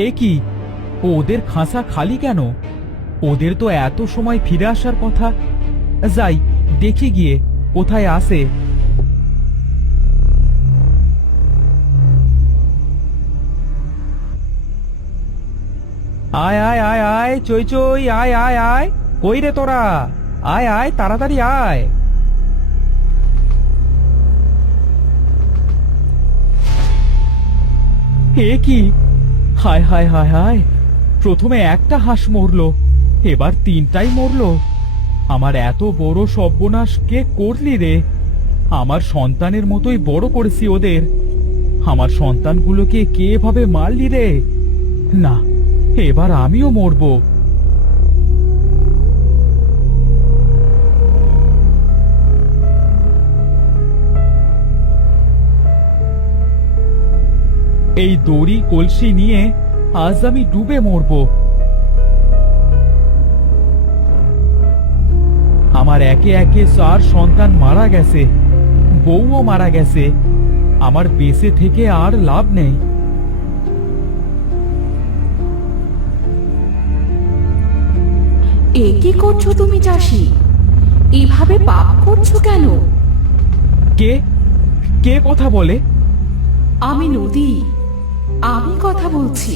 এ কি, ওদের খাঁচা খালি কেন? ওদের তো এত সময় ফিরে আসার কথা। যাই দেখি গিয়ে কোথায় আসে। আয় আয় আয় আয়, চই চই, আয় আয় আয়। কই রে তোরা? আয় আয়, তাড়াতাড়ি আয়। এ কি, হায় হায় হায় হায়, প্রথমে একটা হাঁস মরলো, এবার তিনটাই মরলো। আমার এত বড় সর্বনাশ কে করলি রে? আমার সন্তানের মতোই বড় করেছি ওদের, আমার সন্তানগুলোকে কে এভাবে মারলি রে? না, এবার আমিও মরবো। এই দড়ি কলসি নিয়ে আজ আমি ডুবে মরবো। আমার একে একে 4 সন্তান মারা গেছে, বউও মারা গেছে। আমার বেঁচে থেকে আর লাভ নেই। এ কি করছো তুমি চাষি? এভাবে পাপ করছো কেন? কে কে কথা বলে? আমি নদী, আমি কথা বলছি।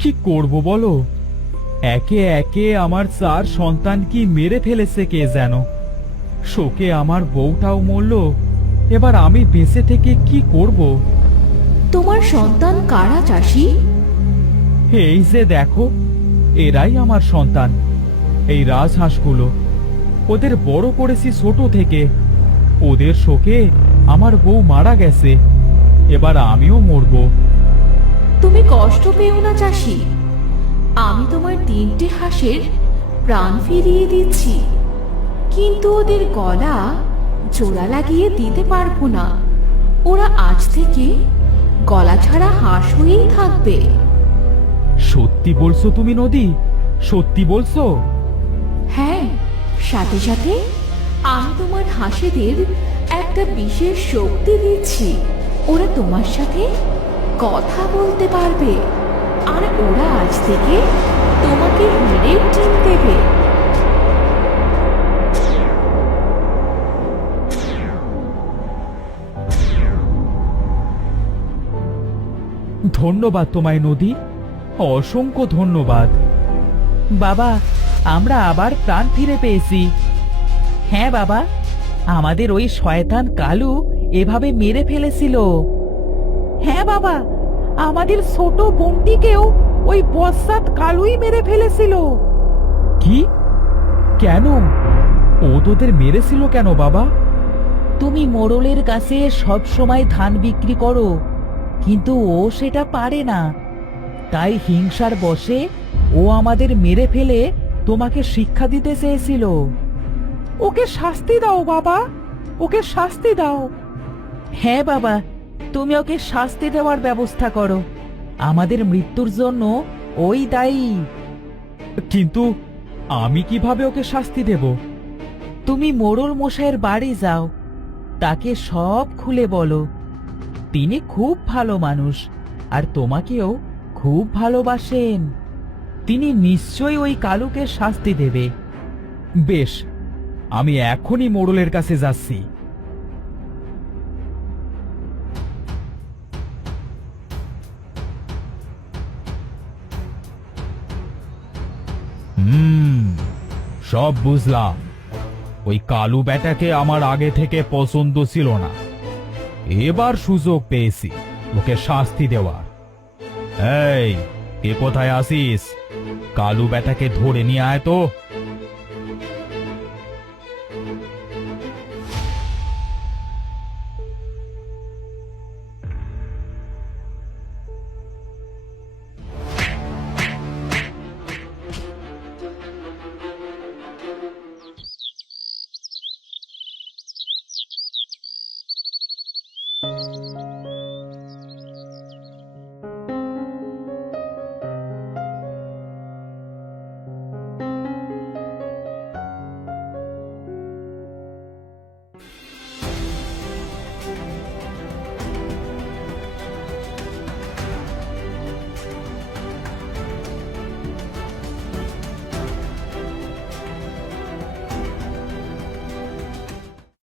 কি করব বলো? একে একে আমার 4 সন্তান কি মেরে ফেলেছে কে যেন। শোকে আমার বউটাও মরল, এবার আমি বেঁচে থেকে কি করব? তোমার সন্তান কারা চাষি? এই যে দেখো, এরাই আমার সন্তান, এই রাজহাঁসগুলো। ওদের বড় করেছি ছোট থেকে, ওদের শোকে আমার বউ মারা গেছে, এবার আমিও মরব। তুমি কষ্ট পেও না চাষি, আমি তোমার 3টে হাঁসের প্রাণ ফিরিয়ে দিচ্ছি, কিন্তু ওদের গলা জোড়া লাগিয়ে দিতে পারবো না। ওরা আজ থেকে গলা ছাড়া হাঁস হয়েই থাকবে। সত্যি বলছো তুমি নদী? সত্যি বলছো? হ্যাঁ, সাথে সাথে আমি তোমার হাঁসেদের একটা বিশেষ শক্তি দিচ্ছি। ওরা তোমার সাথে কথা বলতে পারবে, আর ওরা আজ থেকে তোমাকে হীরের ডিম দেবে। ধন্যবাদ তোমায় নদী, অসংখ্য ধন্যবাদ। বাবা, আমরা আবার প্রাণ ফিরে পেয়েছি। হ্যাঁ বাবা, আমাদের ওই শয়তান কালু এভাবে মেরে ফেলেছিল। হ্যাঁ বাবা, আমাদের ছোট বোনটিকেও ওই বস্তাত কালুই মেরে ফেলেছিল। কি? কেন? ও তোদের মেরেছিল কেন বাবা? তুমি মোড়লের কাছে সব সময় ধান বিক্রি করো, কিন্তু ও সেটা পারে না, তাই হিংসার বশে ও আমাদের মেরে ফেলে তোমাকে শিক্ষা দিতে চেয়েছিল। ওকে শাস্তি দাও বাবা, ওকে শাস্তি দাও। হ্যাঁ বাবা, তুমি ওকে শাস্তি দেওয়ার ব্যবস্থা করো, আমাদের মৃত্যুর জন্য ওই দায়ী। কিন্তু আমি কিভাবে ওকে শাস্তি দেব? তুমি মোড়ল মশাইয়ের বাড়ি যাও, তাকে সব খুলে বলো। তিনি খুব ভালো মানুষ, আর তোমাকেও খুব ভালোবাসেন। তিনি নিশ্চয়ই ওই কালুকে শাস্তি দেবে। বেশ, আমি এখনই মোড়লের কাছে যাচ্ছি। সব বুঝলাম। ওই কালু বেটাকে আমার আগে থেকে পছন্দ ছিল না, এবার সুযোগ পেয়েছি ওকে শাস্তি দেওয়ার। এই, কে কোথায় আসিস? কালু বেটাকে ধরে নিয়ে আয় তো।